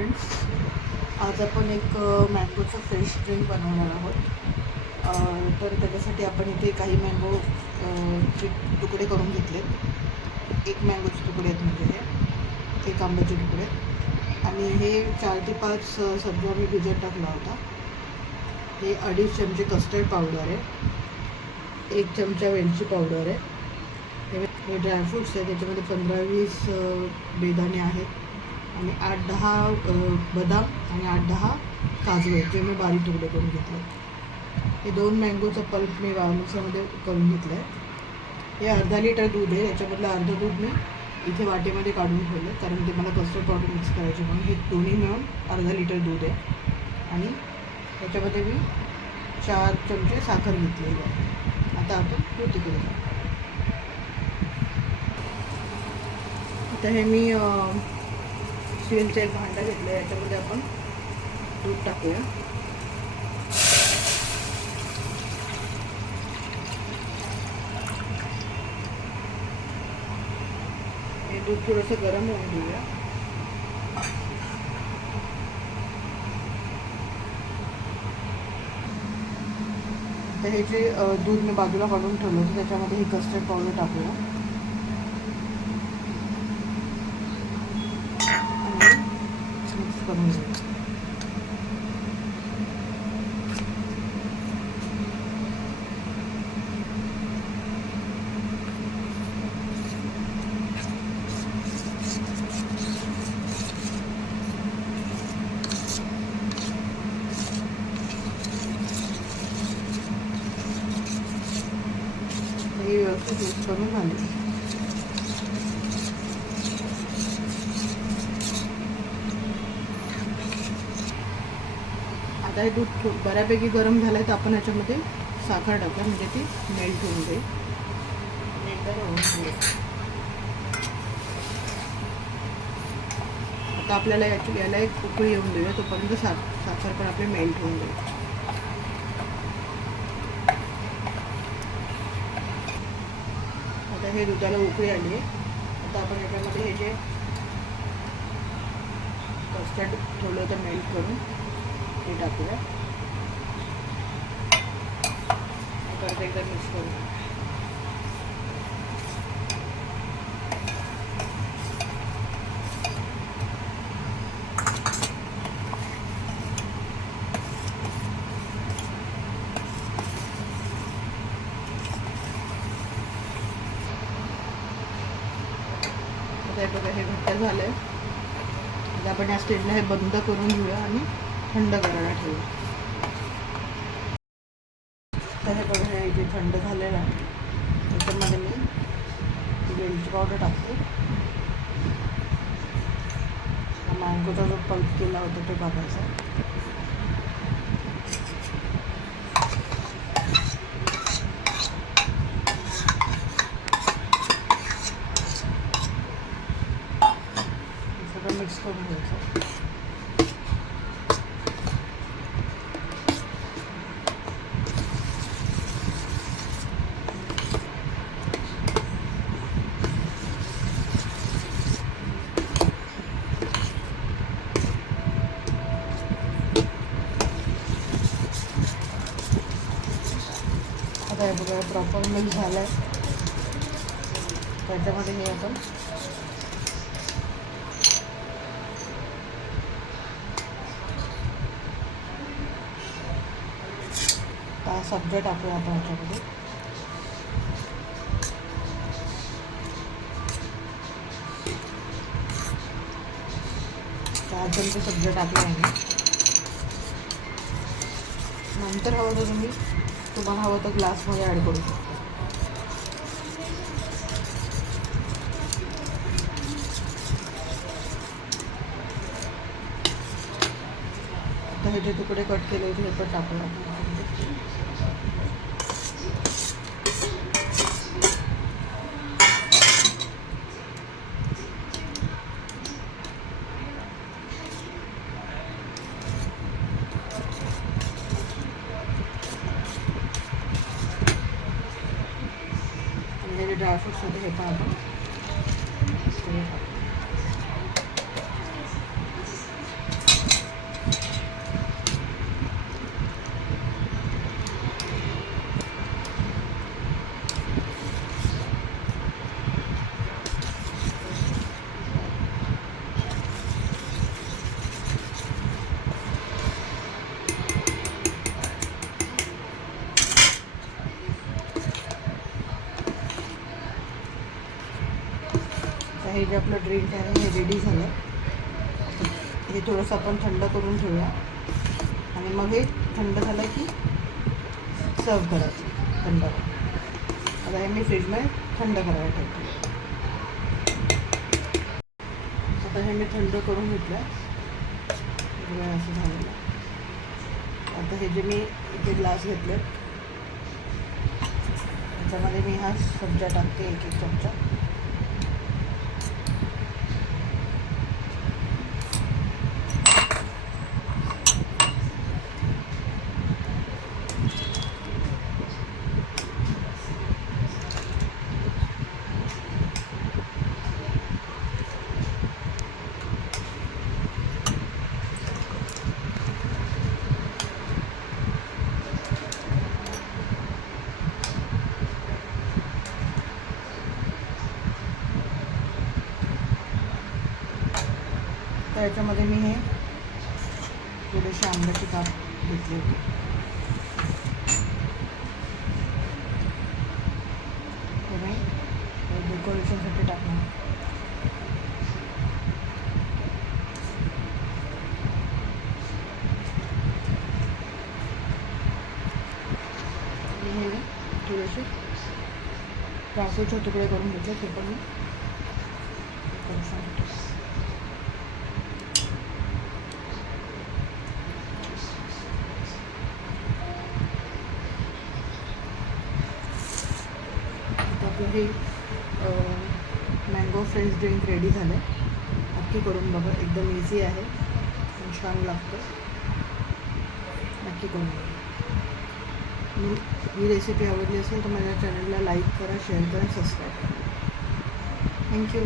Friends, आज आपण एक मँगोचं फ्रेश ड्रिंक बनवणार आहोत. तर त्याच्यासाठी आपण इथे काही मँगो चे तुकडे करून घेतलेत. एक मँगोचे तुकडे आहेत, म्हणजे हे एक आंब्याचे तुकडे, आणि हे 4 ते 5 सब्जा मी भिजत टाकला होता. हे 2.5 चमचे कस्टर्ड पावडर आहे, 1 चमचा वेलची पावडर आहे. हे ड्रायफ्रूट्स आहे, त्याच्यामध्ये 15-20 बेदाणे आहेत, आणि 8-10 बदाम आणि 8-10 काजू आहेत, जे मी बारीक तुकडे करून घेतले. हे 2 मँगोचं पल्प मी मिक्सरमध्ये करून घेतलं आहे. हे अर्धा लिटर दूध आहे, याच्यामधलं अर्धं दूध मी इथे वाटेमध्ये काढून ठेवलं, कारण ते मला कस्टर्ड पावडर मिक्स करायची म्हणून. हे दोन्ही मिळून अर्धा लिटर दूध आहे, आणि त्याच्यामध्ये मी 4 चमचे साखर घेतलेली आहे. आता आपण दूध तिकडे जाऊ. आता हे मी स्टीलचं एक भांडं घेतलं आहे, याच्यामध्ये आपण दूध टाकूया. हे दूध थोडंसं गरम होऊन देऊया. तर हे जे दूध मी बाजूला काढून ठेवलं होतं, त्याच्यामध्ये ही कस्टर्ड पावडर टाकूया. मिक्स करून घेऊया. हे व्यवस्थित मिक्स करून झाले. आता हे दूध बऱ्यापैकी गरम झालं आहे, तर आपण याच्यामध्ये साखर टाकूया, म्हणजे ती मेल्ट होऊन जाईल. आता आपल्याला याला एक उकळी येऊन देऊया, तोपर्यंत साखर पण आपली मेल्ट होऊन जाईल. आता हे दुधाला उकळी आली आहे. आता आपण याच्यामध्ये हे जे कस्टर्ड ठेवलं होतं मेल्ट करून, ते टाकूया. परत एकदा मिक्स करू. आता बघा, हे घट्ट झालं आहे. आता आपण या स्टेजला हे बंद करून घेऊया आणि थंड करायला ठेवूया. तर हे बघा, हे जे थंड झालेलं आहे, त्याच्यामध्ये मी वेलची पावडर टाकते. मँगोचा जो पल्प केला होता तो टाकायचा. सगळं मिक्स करून घ्यायचं. आता हे बघा, प्रॉपर मिक्स झालं आहे. त्याच्यामध्ये हे आपण सब्जा टाकूया. आपण याच्यामध्ये 4 चमचे सब्जा टाकले आहे. नंतर हवं तर तुम्हाला हवं तर ग्लासमध्ये ॲड करू शकता. आता हे जे तुकडे कट केले होते, हे पण टाकूया. हे ड्रायफ्रूट्स होते, हे पण आपण आता हे जे आपलं ड्रिंक आहे हे रेडी झालं. हे थोडंसं आपण थंड करून ठेवूया आणि मग हे थंड झालं की सर्व करायचं थंड. आता हे मी फ्रीजमध्ये थंड करायला ठेवते. आता हे मी थंड करून घेतलं असं झालेलं. आता हे जे मी इथे ग्लास घेतले त्याच्यामध्ये मी हा सब्जा टाकते, एक चमचा. तर याच्यामध्ये मी हे थोडेसे आंब्याची काप घेतली होती. डेकोरेशनसाठी टाकणार. हे थोडेसे काजूचे तुकडे करून घेतले, ते पण मी डेकोरेशनसाठी. आपलं हे मँगो फ्रेश ड्रिंक रेडी झालं. नक्की करून बघा, एकदम इझी आहे आणि छान लागतं. नक्की करून बघा. ही रेसिपी आवडली असेल तर माझ्या चॅनलला लाईक करा, शेअर करा, सबस्क्राईब करा. थँक्यू.